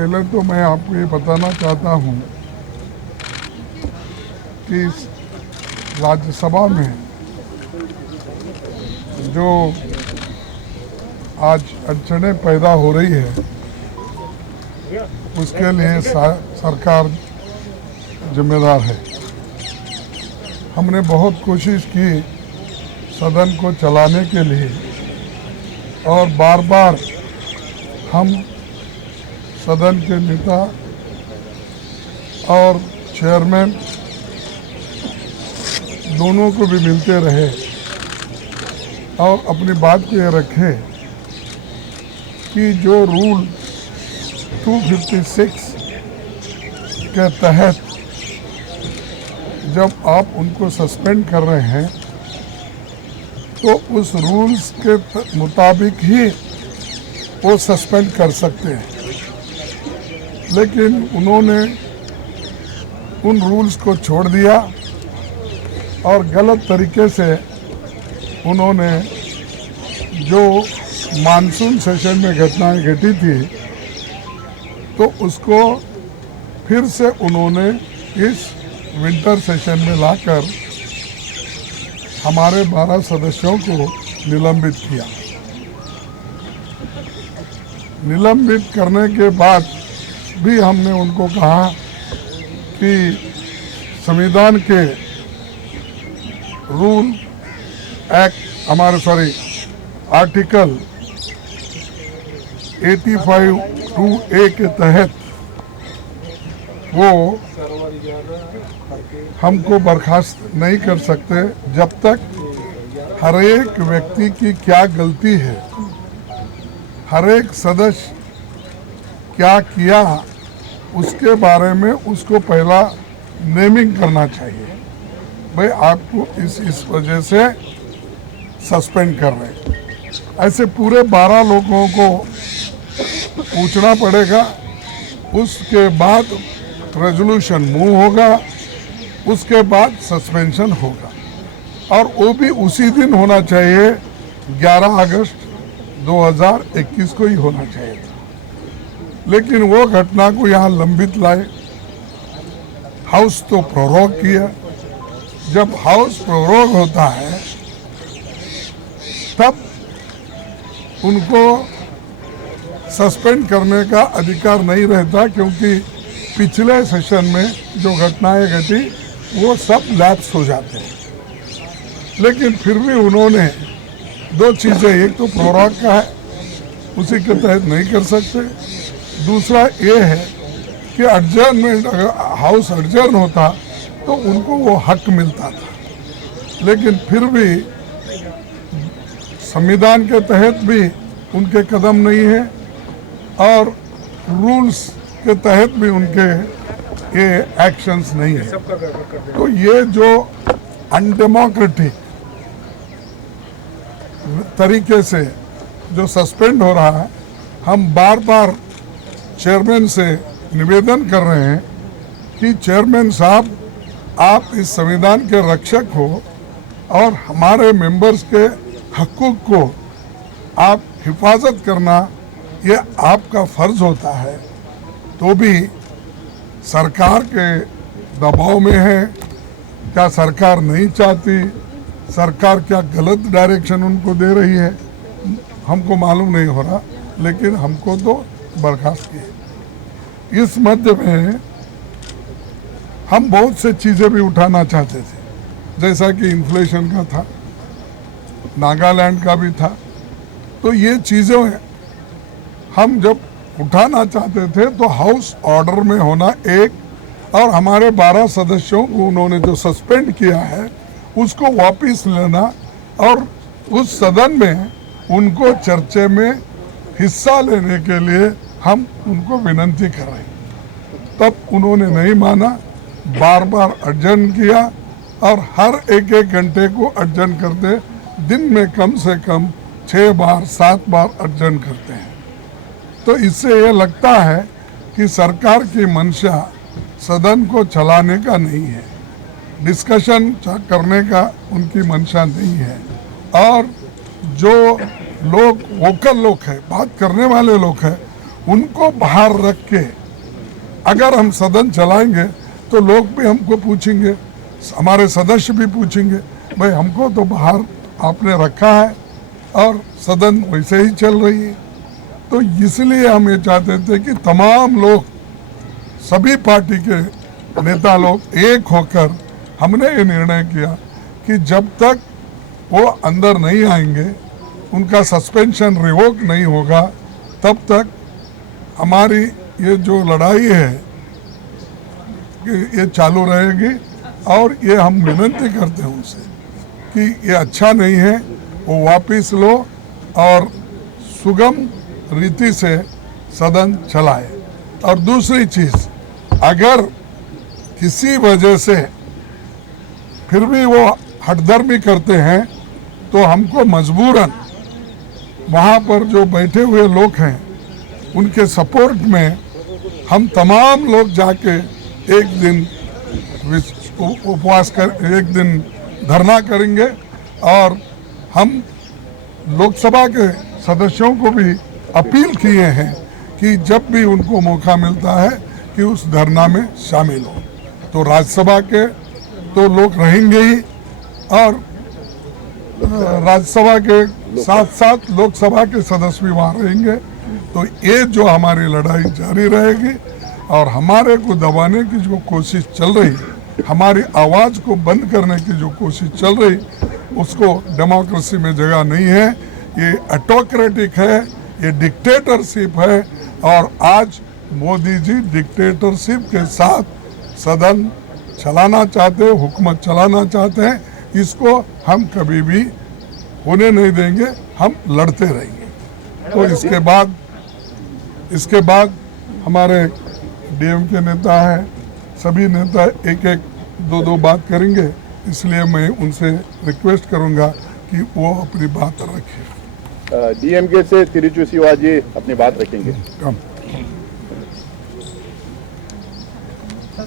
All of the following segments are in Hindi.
पहले तो मैं आपको ये बताना चाहता हूँ कि राज्यसभा में जो आज अड़चनें पैदा हो रही है उसके लिए सरकार जिम्मेदार है। हमने बहुत कोशिश की सदन को चलाने के लिए और बार बार हम सदन के नेता और चेयरमैन दोनों को भी मिलते रहे और अपनी बात को ये रखे कि जो रूल 256 के तहत जब आप उनको सस्पेंड कर रहे हैं तो उस रूल्स के मुताबिक ही वो सस्पेंड कर सकते हैं, लेकिन उन्होंने उन रूल्स को छोड़ दिया और गलत तरीके से उन्होंने जो मानसून सेशन में घटनाएं घटी थी तो उसको फिर से उन्होंने इस विंटर सेशन में लाकर हमारे 12 सदस्यों को निलंबित किया। निलंबित करने के बाद भी हमने उनको कहा कि संविधान के रूल आर्टिकल 85(2)A के तहत वो हमको बर्खास्त नहीं कर सकते जब तक हर एक व्यक्ति की क्या गलती है, हर एक सदस्य क्या किया उसके बारे में उसको पहला नेमिंग करना चाहिए। भाई आपको इस वजह से सस्पेंड कर रहे हैं, ऐसे पूरे 12 लोगों को पूछना पड़ेगा। उसके बाद रेजोल्यूशन मूव होगा, उसके बाद सस्पेंशन होगा और वो भी उसी दिन होना चाहिए, 11 अगस्त 2021 को ही होना चाहिए था। लेकिन वो घटना को यहाँ लंबित लाए, हाउस तो प्रोरोग किया। जब हाउस प्रोरोग होता है तब उनको सस्पेंड करने का अधिकार नहीं रहता, क्योंकि पिछले सेशन में जो घटनाएं घटी वो सब लैप्स हो जाते हैं। लेकिन फिर भी उन्होंने दो चीज़ें, एक तो प्रोरोग का है उसी के तहत नहीं कर सकते, दूसरा ये है कि एडजर्नमेंट, अगर हाउस एडजर्न होता तो उनको वो हक मिलता था। लेकिन फिर भी संविधान के तहत भी उनके कदम नहीं है और रूल्स के तहत भी उनके ये एक्शंस नहीं है। तो ये जो अनडेमोक्रेटिक तरीके से जो सस्पेंड हो रहा है, हम बार बार चेयरमैन से निवेदन कर रहे हैं कि चेयरमैन साहब, आप इस संविधान के रक्षक हो और हमारे मेंबर्स के हकूक़ को आप हिफाजत करना ये आपका फर्ज होता है। तो भी सरकार के दबाव में है, क्या सरकार नहीं चाहती, सरकार क्या गलत डायरेक्शन उनको दे रही है, हमको मालूम नहीं हो रहा, लेकिन हमको तो बर्खास्त किए। इस मध्य में हम बहुत से चीज़ें भी उठाना चाहते थे, जैसा कि इन्फ्लेशन का था, नागालैंड का भी था। तो ये चीज़ें हम जब उठाना चाहते थे तो हाउस ऑर्डर में होना एक, और हमारे 12 सदस्यों को उन्होंने जो सस्पेंड किया है उसको वापस लेना और उस सदन में उनको चर्चा में हिस्सा लेने के लिए हम उनको विनती कर रहे हैं। तब उन्होंने नहीं माना, बार बार अर्जन किया और हर एक घंटे को अर्जन करते, दिन में कम से कम 6 बार 7 बार अर्जन करते हैं। तो इससे ये लगता है कि सरकार की मंशा सदन को चलाने का नहीं है, डिस्कशन करने का उनकी मंशा नहीं है। और जो लोग वोकल लोग हैं, बात करने वाले लोग हैं, उनको बाहर रख के अगर हम सदन चलाएंगे तो लोग भी हमको पूछेंगे, हमारे सदस्य भी पूछेंगे, भाई हमको तो बाहर आपने रखा है और सदन वैसे ही चल रही है। तो इसलिए हम ये चाहते थे कि तमाम लोग, सभी पार्टी के नेता लोग एक होकर हमने ये निर्णय किया कि जब तक वो अंदर नहीं आएंगे, उनका सस्पेंशन रिवोक नहीं होगा, तब तक हमारी ये जो लड़ाई है कि ये चालू रहेगी। और ये हम विनती करते हैं उनसे कि ये अच्छा नहीं है, वो वापस लो और सुगम रीति से सदन चलाए। और दूसरी चीज़, अगर किसी वजह से फिर भी वो हठधर्मी करते हैं तो हमको मजबूरन वहाँ पर जो बैठे हुए लोग हैं उनके सपोर्ट में हम तमाम लोग जाके एक दिन उपवास कर, एक दिन धरना करेंगे। और हम लोकसभा के सदस्यों को भी अपील किए हैं कि जब भी उनको मौका मिलता है कि उस धरना में शामिल हो। तो राज्यसभा के तो लोग रहेंगे ही, और राज्यसभा के साथ साथ लोकसभा के सदस्य भी वहाँ रहेंगे। तो ये जो हमारी लड़ाई जारी रहेगी और हमारे को दबाने की जो कोशिश चल रही, हमारी आवाज़ को बंद करने की जो कोशिश चल रही, उसको डेमोक्रेसी में जगह नहीं है। ये ऑटोक्रेटिक है, ये डिक्टेटरशिप है। और आज मोदी जी डिक्टेटरशिप के साथ सदन चलाना चाहते हैं, हुकूमत चलाना चाहते हैं। इसको हम कभी भी होने नहीं देंगे, हम लड़ते रहेंगे। तो इसके बाद हमारे डीएम के नेता हैं, सभी नेता एक एक दो बात करेंगे, इसलिए मैं उनसे रिक्वेस्ट करूंगा कि वो अपनी बात रखें। डीएमके से तिरुचि शिवाजी अपनी बात रखेंगे। कम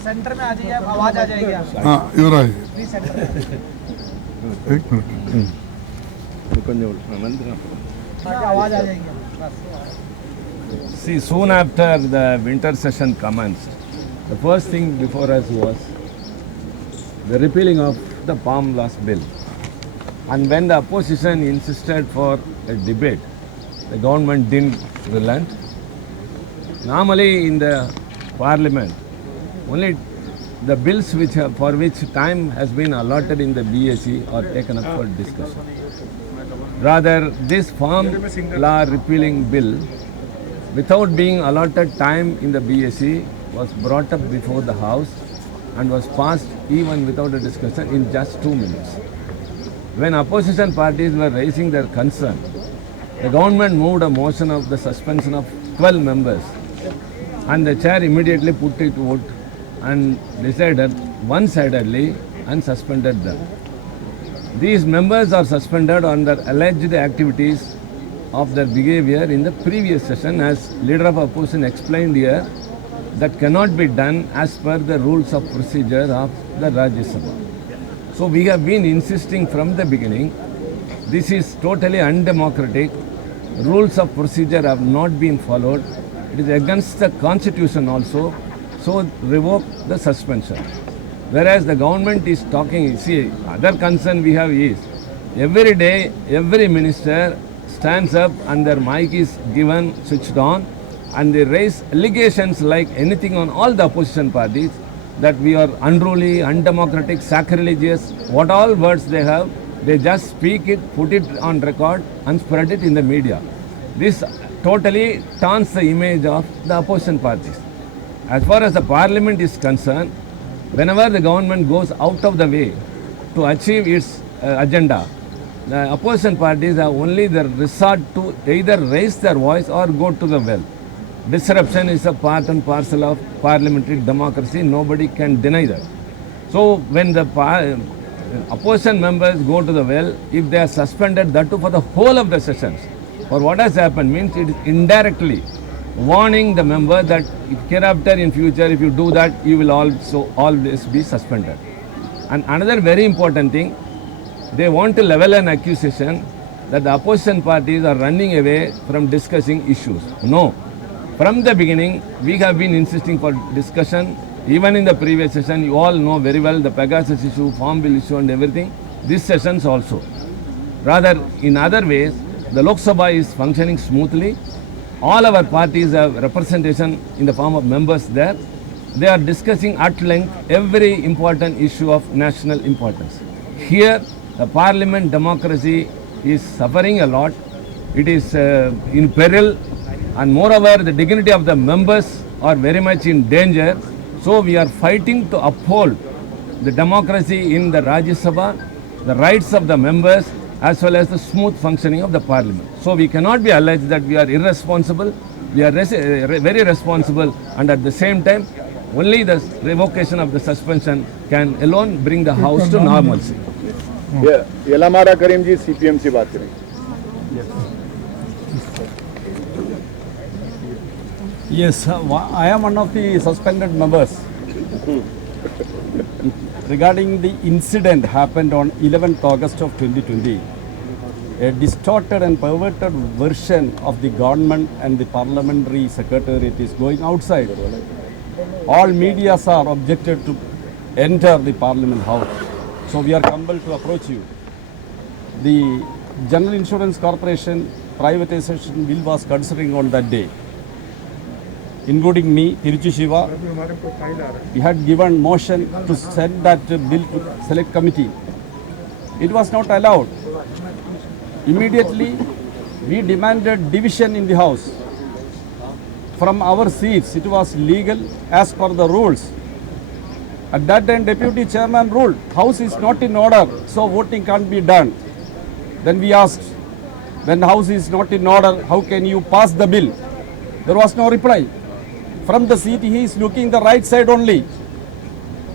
सेंटर में आ जाइए, आवाज आ जाएगी आपकी। हाँ, इधर आइए, एक मिनट। आवाज आ जाएगी। See, soon after the winter session commenced, the first thing before us was the repealing of the Farm Loss Bill. And when the opposition insisted for a debate, the government didn't relent. Normally in the parliament, only the bills for which time has been allotted in the BSE are taken up for discussion. Rather, this farm law repealing bill, without being allotted time in the BSE, was brought up before the House and was passed even without a discussion in just 2 minutes. When opposition parties were raising their concern, the government moved a motion of the suspension of 12 members, and the chair immediately put it to vote and decided one-sidedly and suspended them. These members are suspended on their alleged activities of their behavior in the previous session, as leader of opposition explained here, that cannot be done as per the rules of procedure of the Rajya Sabha. So we have been insisting from the beginning, this is totally undemocratic, rules of procedure have not been followed, it is against the constitution also, so revoke the suspension. Whereas the government is talking, see, other concern we have is, every day, every minister stands up and their mic is given, switched on, and they raise allegations like anything on all the opposition parties, that we are unruly, undemocratic, sacrilegious, what all words they have, they just speak it, put it on record and spread it in the media. This totally taunts the image of the opposition parties. As far as the parliament is concerned, whenever the government goes out of the way to achieve its agenda, the opposition parties have only the resort to either raise their voice or go to the well. Disruption is a part and parcel of parliamentary democracy, nobody can deny that. So when the opposition members go to the well, if they are suspended, that too for the whole of the sessions, or what has happened means it is indirectly warning the member that if hereafter in future if you do that, you will also always be suspended. And another very important thing, they want to level an accusation that the opposition parties are running away from discussing issues. No. From the beginning, we have been insisting for discussion. Even in the previous session, you all know very well the Pegasus issue, Farm Bill issue and everything. These sessions also. Rather, in other ways, the Lok Sabha is functioning smoothly. All our parties have representation in the form of members there. They are discussing at length every important issue of national importance. Here, the parliament democracy is suffering a lot. It is in peril, and moreover, the dignity of the members are very much in danger. So we are fighting to uphold the democracy in the Rajya Sabha, the rights of the members, as well as the smooth functioning of the parliament. So we cannot be alleged that we are irresponsible. We are very responsible, and at the same time, only the revocation of the suspension can alone bring the house to normalcy. Elamaram Kareem ji CPM से बात करेंगे। Yes, I am one of the suspended members. Regarding the incident happened on 11th August of 2020, a distorted and perverted version of the government and the parliamentary secretariat is going outside. All medias are objected to enter the parliament house. So we are compelled to approach you. The General Insurance Corporation privatization bill was considering on that day, including me, Tiruchi Shiva. We had given motion to send that bill to select committee. It was not allowed. Immediately, we demanded division in the house. From our seats, it was legal as per the rules. At that time, Deputy Chairman ruled, House is not in order, so voting can't be done. Then we asked, when the House is not in order, how can you pass the bill? There was no reply. From the seat, he is looking the right side only.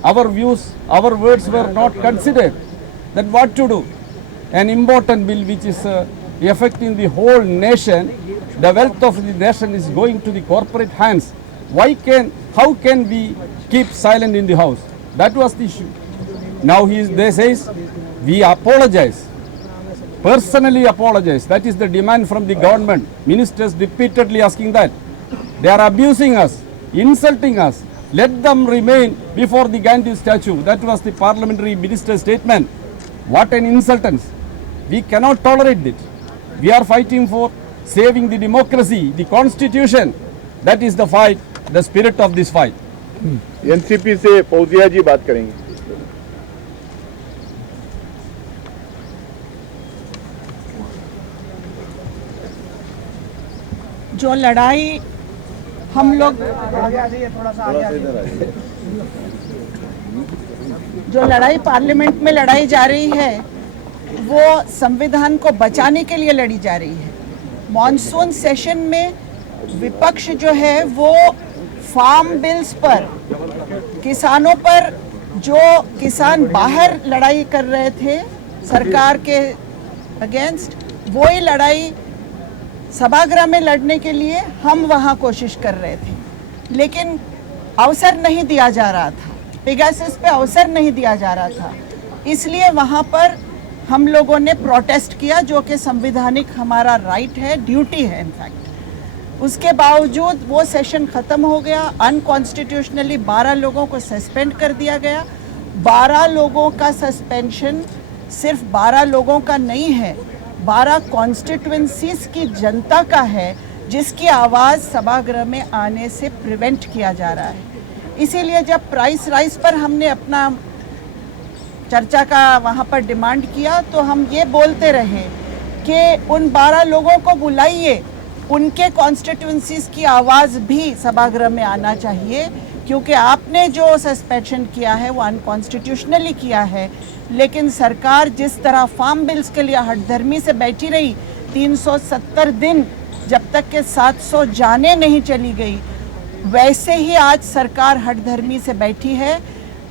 Our views, our words were not considered. Then what to do? An important bill which is affecting the whole nation, the wealth of the nation is going to the corporate hands. How can we keep silent in the house? That was the issue. Now they says, we apologize. Personally apologize. That is the demand from the government. Ministers repeatedly asking that. They are abusing us, insulting us. Let them remain before the Gandhi statue. That was the parliamentary minister's statement. What an insultance. We cannot tolerate it. We are fighting for saving the democracy, the constitution. That is the fight, the spirit of this fight. NCP से फौजिया जी बात करेंगे। जो लड़ाई हम लोग जो लड़ाई पार्लियामेंट में लड़ाई जा रही है वो संविधान को बचाने के लिए लड़ी जा रही है। मॉनसून सेशन में विपक्ष जो है वो फार्म बिल्स पर, किसानों पर, जो किसान बाहर लड़ाई कर रहे थे सरकार के अगेंस्ट, वो ही लड़ाई सभागृह में लड़ने के लिए हम वहाँ कोशिश कर रहे थे, लेकिन अवसर नहीं दिया जा रहा था, पेगासस पे अवसर नहीं दिया जा रहा था। इसलिए वहाँ पर हम लोगों ने प्रोटेस्ट किया, जो कि संवैधानिक हमारा राइट है, ड्यूटी है इनफैक्ट। उसके बावजूद वो सेशन ख़त्म हो गया। अनकॉन्स्टिट्यूशनली 12 लोगों को सस्पेंड कर दिया गया। 12 लोगों का सस्पेंशन सिर्फ 12 लोगों का नहीं है, 12 कॉन्स्टिट्यूएंसीज की जनता का है, जिसकी आवाज़ सभागृह में आने से प्रिवेंट किया जा रहा है। इसीलिए जब प्राइस राइज पर हमने अपना चर्चा का वहाँ पर डिमांड किया, तो हम ये बोलते रहे कि उन 12 लोगों को बुलाइए, उनके कॉन्स्टिट्यूएंसीज की आवाज़ भी सभागृह में आना चाहिए, क्योंकि आपने जो सस्पेंशन किया है वो अनकॉन्स्टिट्यूशनली किया है। लेकिन सरकार जिस तरह फार्म बिल्स के लिए हठधर्मी से बैठी रही 370 दिन, जब तक के 700 जानें नहीं चली गई, वैसे ही आज सरकार हठधर्मी से बैठी है,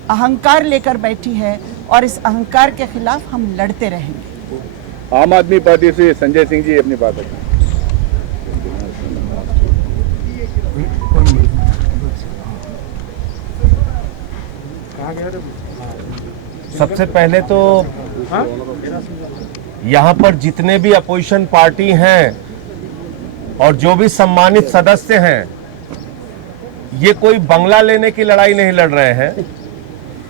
अहंकार लेकर बैठी है, और इस अहंकार के खिलाफ हम लड़ते रहेंगे। आम आदमी पार्टी से संजय सिंह जी अपनी बात रखें। सबसे पहले तो यहाँ पर जितने भी अपोजिशन पार्टी हैं और जो भी सम्मानित सदस्य हैं, ये कोई बंगला लेने की लड़ाई नहीं लड़ रहे हैं,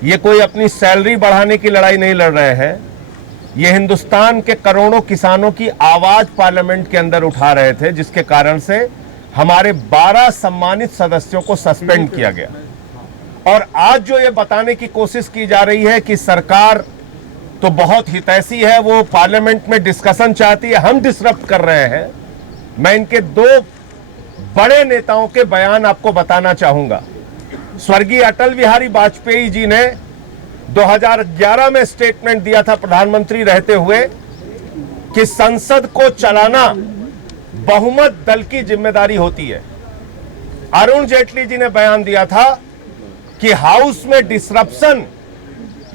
ये कोई अपनी सैलरी बढ़ाने की लड़ाई नहीं लड़ रहे हैं, ये हिंदुस्तान के करोड़ों किसानों की आवाज पार्लियामेंट के अंदर उठा रहे थे, जिसके कारण से हमारे 12 सम्मानित सदस्यों को सस्पेंड किया गया। और आज जो ये बताने की कोशिश की जा रही है कि सरकार तो बहुत हितैषी है, वो पार्लियामेंट में डिस्कशन चाहती है, हम डिसरप्ट कर रहे हैं। मैं इनके दो बड़े नेताओं के बयान आपको बताना चाहूंगा। स्वर्गीय अटल बिहारी वाजपेयी जी ने 2011 में स्टेटमेंट दिया था प्रधानमंत्री रहते हुए कि संसद को चलाना बहुमत दल की जिम्मेदारी होती है। अरुण जेटली जी ने बयान दिया था कि हाउस में डिसरप्शन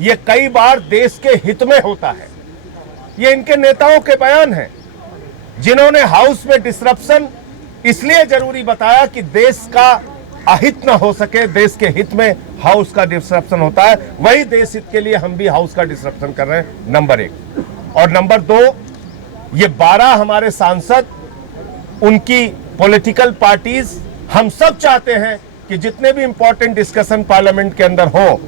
ये कई बार देश के हित में होता है। ये इनके नेताओं के बयान हैं, जिन्होंने हाउस में डिसरप्शन इसलिए जरूरी बताया कि देश का अहित ना हो सके, देश के हित में हाउस का डिसरप्शन होता है। वही देश हित के लिए हम भी हाउस का डिसरप्शन कर रहे हैं, नंबर 1। और नंबर 2, ये 12 हमारे सांसद, उनकी पॉलिटिकल पार्टीज, हम सब चाहते हैं कि जितने भी इंपॉर्टेंट डिस्कशन पार्लियामेंट के अंदर हो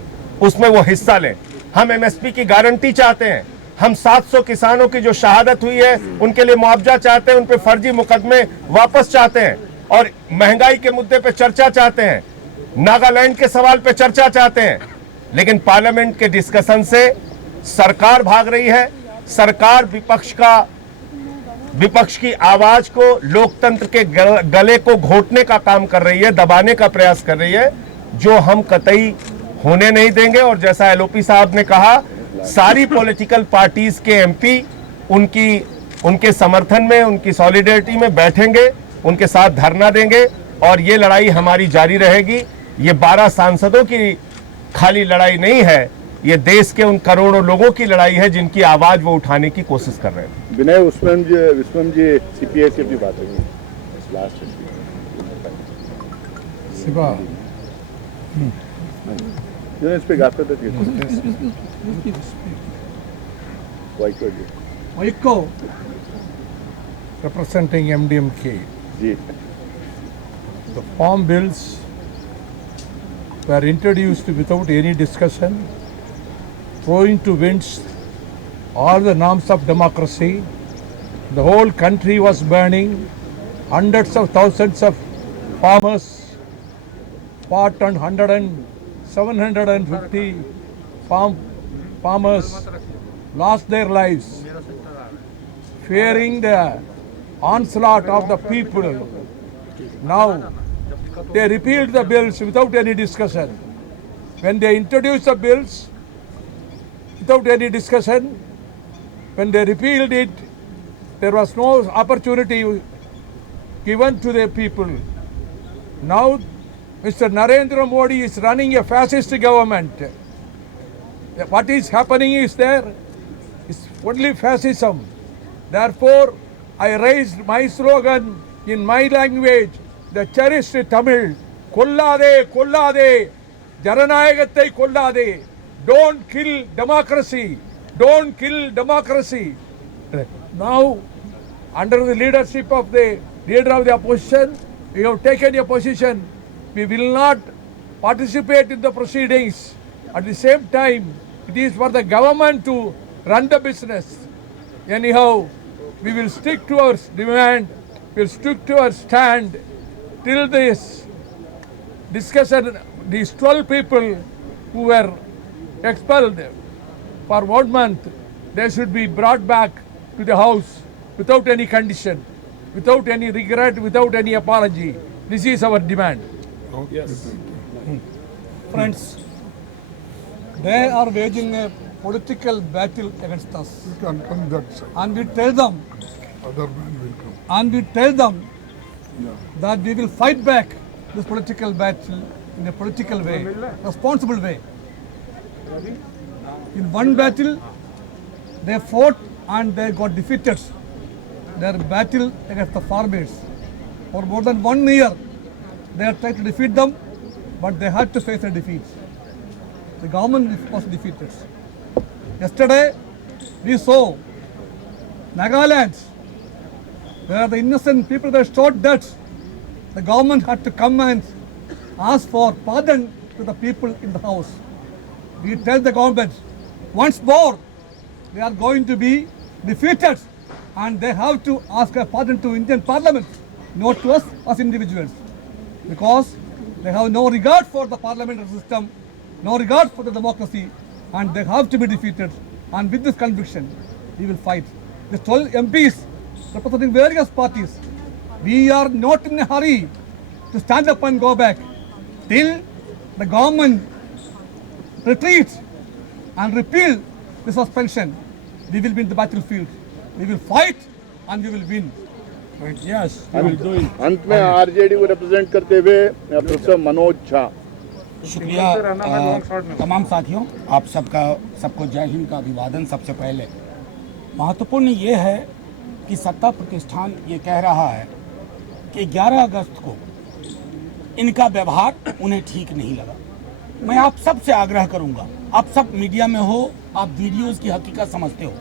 उसमें वो हिस्सा लें। हम एमएसपी की गारंटी चाहते हैं, हम 700 किसानों की जो शहादत हुई है उनके लिए मुआवजा चाहते हैं, उन पे फर्जी मुकदमे वापस चाहते हैं, और महंगाई के मुद्दे पे चर्चा चाहते हैं, नागालैंड के सवाल पे चर्चा चाहते हैं। लेकिन पार्लियामेंट के डिस्कशन से सरकार भाग रही है। सरकार विपक्ष की आवाज को, लोकतंत्र के गले को घोटने का काम कर रही है, दबाने का प्रयास कर रही है, जो हम कतई होने नहीं देंगे। और जैसा एलओपी साहब ने कहा, सारी पॉलिटिकल पार्टीज के एमपी उनके समर्थन में, उनकी सॉलिडेरिटी में बैठेंगे, उनके साथ धरना देंगे, और ये लड़ाई हमारी जारी रहेगी। ये 12 सांसदों की खाली लड़ाई नहीं है, ये देश के उन करोड़ों लोगों की लड़ाई है जिनकी आवाज वो उठाने की कोशिश कर रहे हैं। विनय विश्वम जी सीपीआई से भी बात होगी लास्ट शिवा इस पे गाते थे Waiko. representing MDMK. Ji The farm bills were introduced without any discussion, throwing to winds all the norms of democracy. The whole country was burning. Hundreds of thousands of farmers fought on 750 farmers lost their lives, fearing the onslaught of the people. Now they repealed the bills without any discussion. When they introduced the bills without any discussion, when they repealed it, there was no opportunity given to the people. Now Mr. Narendra Modi is running a fascist government. What is happening is it's only fascism. Therefore, I raised my slogan in my language, the cherished Tamil, Kollade, Kollade, Jaranayagathai Kollade, don't kill democracy, don't kill democracy. Now, under the leadership of the leader of the opposition, we have taken a position. We will not participate in the proceedings. At the same time, it is for the government to run the business. Anyhow, we will stick to our demand, we will stick to our stand till this discussion. These 12 people who were expelled for 1 month, they should be brought back to the house without any condition, without any regret, without any apology. This is our demand. Friends, they are waging a political battle against us. You can come that side. And we tell them, Other man will come. that we will fight back this political battle in a political way, responsible way. In one battle, they fought and they got defeated. Their battle against the farmers. For more than 1 year, they are trying to defeat them, but they had to face a defeat. The government was defeated. Yesterday, we saw Nagaland, where the innocent people were shot dead. The government had to come and ask for pardon to the people in the house. We tell the government once more they are going to be defeated and they have to ask a pardon to Indian Parliament, not to us as individuals, because they have no regard for the parliamentary system, no regard for the democracy, and they have to be defeated. And with this conviction, we will fight. The 12 MPs representing various parties, we are not in a hurry to stand up and go back till the government retreats and repeal the suspension. We will be in the battlefield. We will fight and we will win. Yes, we will do it. अंत में आरजेडी को रिप्रेजेंट करते हुए प्रोफेसर मनोज झा। शुक्रिया तमाम साथियों, आप सबको जय हिंद का अभिवादन। सबसे पहले महत्वपूर्ण ये है कि सत्ता प्रतिष्ठान ये कह रहा है कि 11 अगस्त को इनका व्यवहार उन्हें ठीक नहीं लगा। मैं आप सब से आग्रह करूंगा, आप सब मीडिया में हो, आप वीडियोस की हकीकत समझते हो।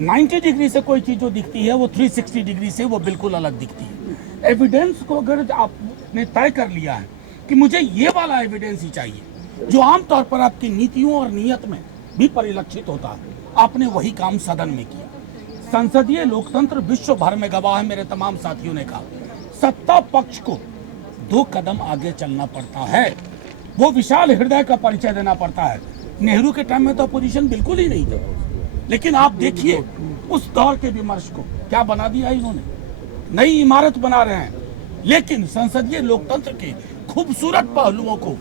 90 डिग्री से कोई चीज़ जो दिखती है वो 360 डिग्री से वो बिल्कुल अलग दिखती है। एविडेंस को अगर आपने तय कर लिया है कि मुझे ये वाला एविडेंस ही चाहिए, जो आमतौर पर आपकी नीतियों और नीयत में भी परिलक्षित होता है, आपने वही काम सदन में किया। संसदीय लोकतंत्र विश्व भर में गवाह है। मेरे तमाम साथियों ने कहा, सत्ता पक्ष को 2 कदम आगे चलना पड़ता है, वो विशाल हृदय का परिचय देना पड़ता है। नेहरू के टाइम में तो अपोजिशन बिल्कुल ही नहीं था, लेकिन आप देखिए उस दौर के विमर्श को क्या बना दिया इन्होंने। नई इमारत बना रहे हैं, लेकिन संसदीय लोकतंत्र के खूबसूरत पहलुओं को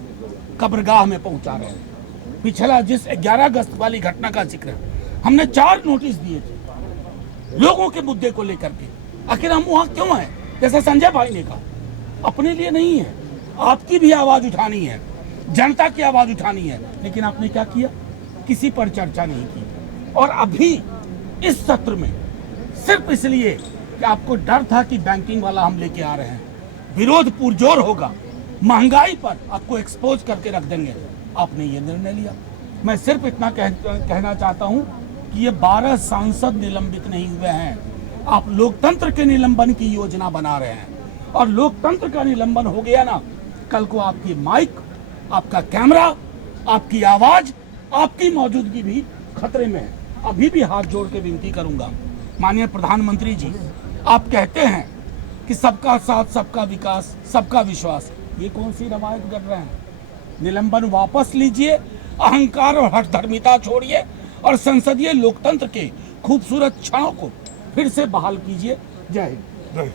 कब्रगाह में पहुंचा रहे हैं। पिछला जिस 11 अगस्त वाली घटना का जिक्र हमने 4 नोटिस दिए थे लोगों के मुद्दे को लेकर के, आखिर हम वहां क्यों हैं? जैसा संजय भाई ने कहा, अपने लिए नहीं है, आपकी भी आवाज उठानी है, जनता की आवाज उठानी है। लेकिन आपने क्या किया? किसी पर चर्चा नहीं की। और अभी इस सत्र में सिर्फ इसलिए कि आपको डर था कि बैंकिंग वाला हम लेके आ रहे हैं, विरोध पुरजोर होगा, महंगाई पर आपको एक्सपोज करके रख देंगे, आपने ये निर्णय लिया। मैं सिर्फ इतना कहना चाहता हूं कि ये 12 सांसद निलंबित नहीं हुए हैं। आप लोकतंत्र के निलंबन की योजना बना रहे हैं, और लोकतंत्र का निलंबन हो गया ना, कल को आपकी माइक, आपका कैमरा, आपकी आवाज, आपकी मौजूदगी भी खतरे में है। अभी भी हाथ जोड़ के विनती करूंगा, माननीय प्रधानमंत्री जी, आप कहते हैं कि सबका साथ, सबका विकास, सबका विश्वास, ये कौन सी रवायत कर रहे हैं? निलंबन वापस लीजिए, अहंकार और हठधर्मिता छोड़िए, और संसदीय लोकतंत्र के खूबसूरत क्षणों को फिर से बहाल कीजिए। जय हिंद।